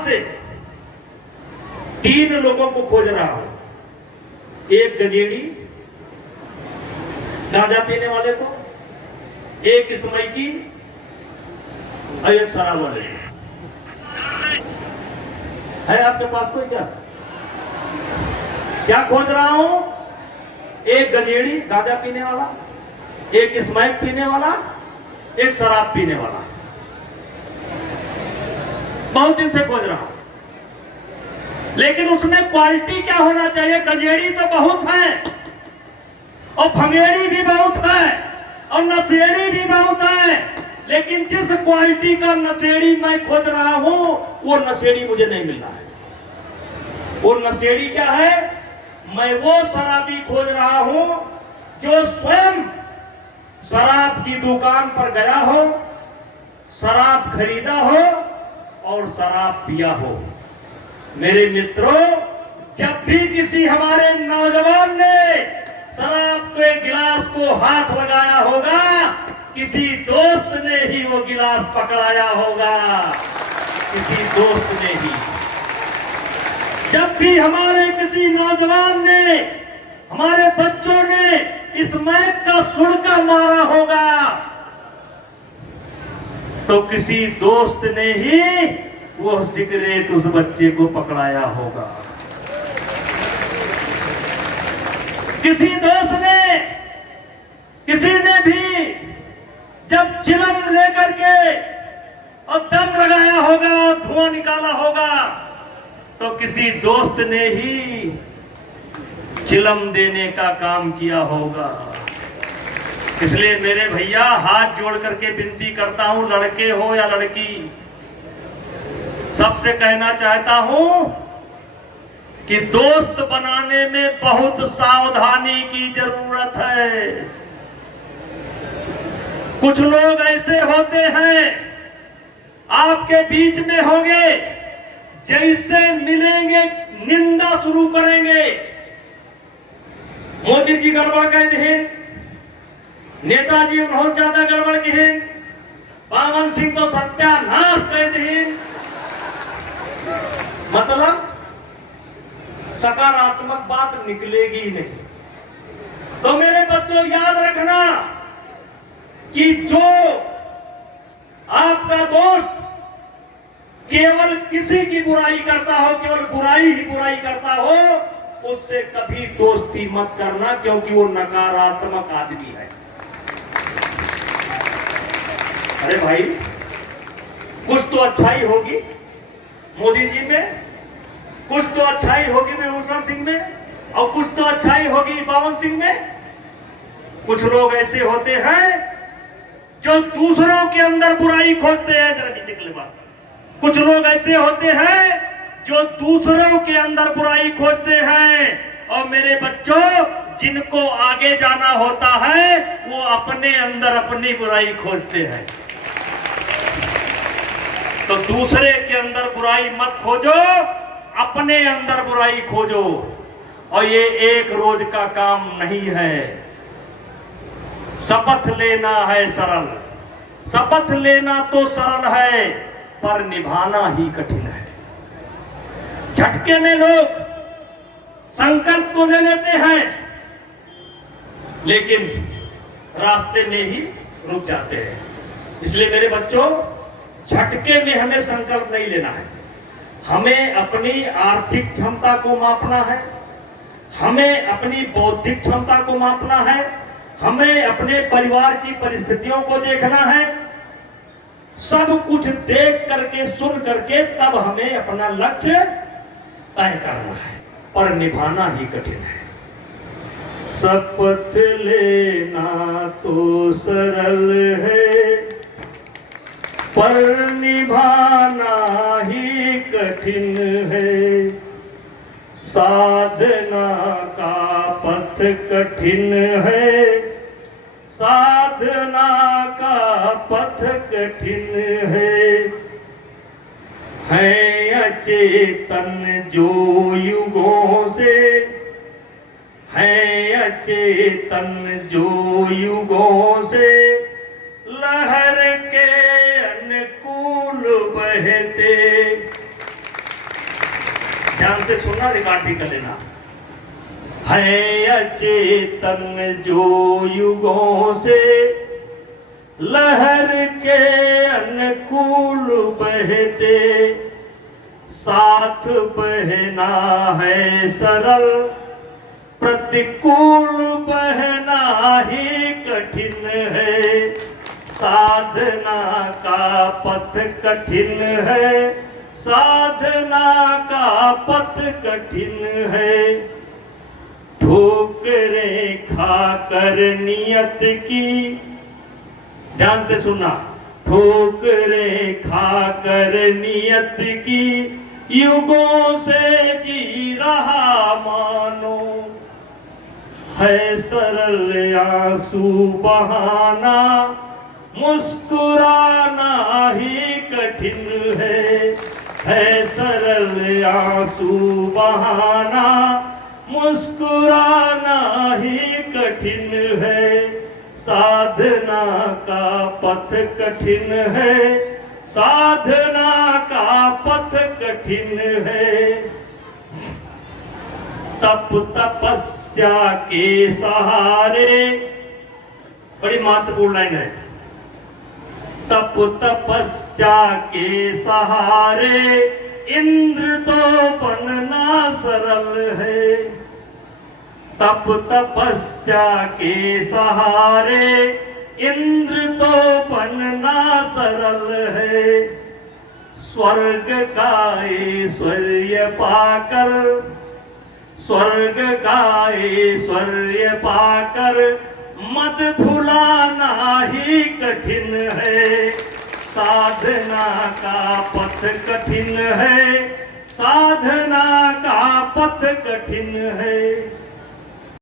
से 3 लोगों को खोज रहा हूं। एक गजेड़ी गांजा पीने वाले को, एक स्मैकी और एक शराब वाले। है आपके पास कोई? क्या खोज रहा हूं? एक गजेड़ी गांजा पीने वाला, एक स्मैक पीने वाला, एक शराब पीने वाला। बहुत दिन से खोज रहा हूं, लेकिन उसमें क्वालिटी क्या होना चाहिए? गजेड़ी तो बहुत है और भंगेड़ी भी बहुत है और नशेड़ी भी बहुत है, लेकिन जिस क्वालिटी का नशेड़ी मैं खोज रहा हूं वो नशेड़ी मुझे नहीं मिल रहा है। वो नशेड़ी क्या है? मैं वो शराबी खोज रहा हूं जो स्वयं शराब की दुकान पर गया हो, शराब खरीदा हो और शराब पिया हो। मेरे मित्रों, जब भी किसी हमारे नौजवान ने शराब के गिलास को हाथ लगाया होगा, किसी दोस्त ने ही वो गिलास पकड़ाया होगा, किसी दोस्त ने ही। जब भी हमारे किसी नौजवान ने, हमारे बच्चों ने इस मैक का सुड़का मारा होगा, तो किसी दोस्त ने ही वो सिगरेट उस बच्चे को पकड़ाया होगा। किसी दोस्त ने, किसी ने भी जब चिलम लेकर के और दम लगाया होगा और धुआं निकाला होगा, तो किसी दोस्त ने ही चिलम देने का काम किया होगा। इसलिए मेरे भैया, हाथ जोड़ करके विनती करता हूं, लड़के हो या लड़की, सबसे कहना चाहता हूं कि दोस्त बनाने में बहुत सावधानी की जरूरत है। कुछ लोग ऐसे होते हैं, आपके बीच में होंगे, जैसे मिलेंगे निंदा शुरू करेंगे। मोदी जी गड़बड़ कह दीन, नेताजी बहुत ज्यादा गड़बड़ कहें, बावन सिंह तो सत्यानाश कह दीन। मतलब सकारात्मक बात निकलेगी ही नहीं। तो मेरे बच्चों, याद रखना कि जो आपका दोस्त केवल किसी की बुराई करता हो, केवल बुराई ही बुराई करता हो, उससे कभी दोस्ती मत करना, क्योंकि वो नकारात्मक आदमी है। अरे भाई, कुछ तो अच्छाई होगी मोदी जी में, कुछ तो अच्छाई होगी मनमोहन सिंह में, और कुछ तो अच्छाई होगी बावन सिंह में। कुछ लोग ऐसे होते हैं जो दूसरों के अंदर बुराई खोजते हैं। जरा नीचे के पास, कुछ लोग ऐसे होते हैं जो दूसरों के अंदर बुराई खोजते हैं। और मेरे बच्चों, जिनको आगे जाना होता है वो अपने अंदर अपनी बुराई खोजते हैं। तो दूसरे के अंदर बुराई मत खोजो, अपने अंदर बुराई खोजो। और ये एक रोज का काम नहीं है। शपथ लेना है सरल, शपथ लेना तो सरल है, पर निभाना ही कठिन है। झटके में लोग संकल्प तो ले लेते हैं, लेकिन रास्ते में ही रुक जाते हैं। इसलिए मेरे बच्चों, झटके में हमें संकल्प नहीं लेना है। हमें अपनी आर्थिक क्षमता को मापना है, हमें अपनी बौद्धिक क्षमता को मापना है, हमें अपने परिवार की परिस्थितियों को देखना है। सब कुछ देख करके, सुन करके, तब हमें अपना लक्ष्य तय करना है, पर निभाना ही कठिन है। शपथ लेना तो सरल है, पर निभाना ही कठिन है। साधना का पथ कठिन है, साधना का पथ कठिन है अचेतन जो युगों से, है अचेतन जो युगों से, लहर के अनुकूल बहते, ध्यान से सुनना, रिकॉर्ड भी कर लेना। है अचेतन जो युगों से लहर के अनुकूल बहते, साथ बहना है सरल, प्रतिकूल बहना ही कठिन है। साधना का पथ कठिन है, साधना का पथ कठिन है। ठोकरें खाकर नियत की, ध्यान से सुनना, ठोकरें खाकर नियत की युगों से जी रहा मानो। है सरल आंसू बहाना, मुस्कुराना ही कठिन है सरल आंसू बहाना, मुस्कुराना ही कठिन है। साधना का पथ कठिन है, साधना का पथ कठिन है। तप तपस्या के सहारे, बड़ी महत्वपूर्ण लाइन है। तप तपस्या के सहारे इंद्र तो बनना सरल है। तप तपस्या के सहारे इंद्र तो बनना सरल है। स्वर्ग का ऐश्वर्य पाकर, स्वर्ग का ऐश्वर्य पाकर मत भुलाना ही कठिन है। साधना का पथ कठिन है, साधना का पथ कठिन है।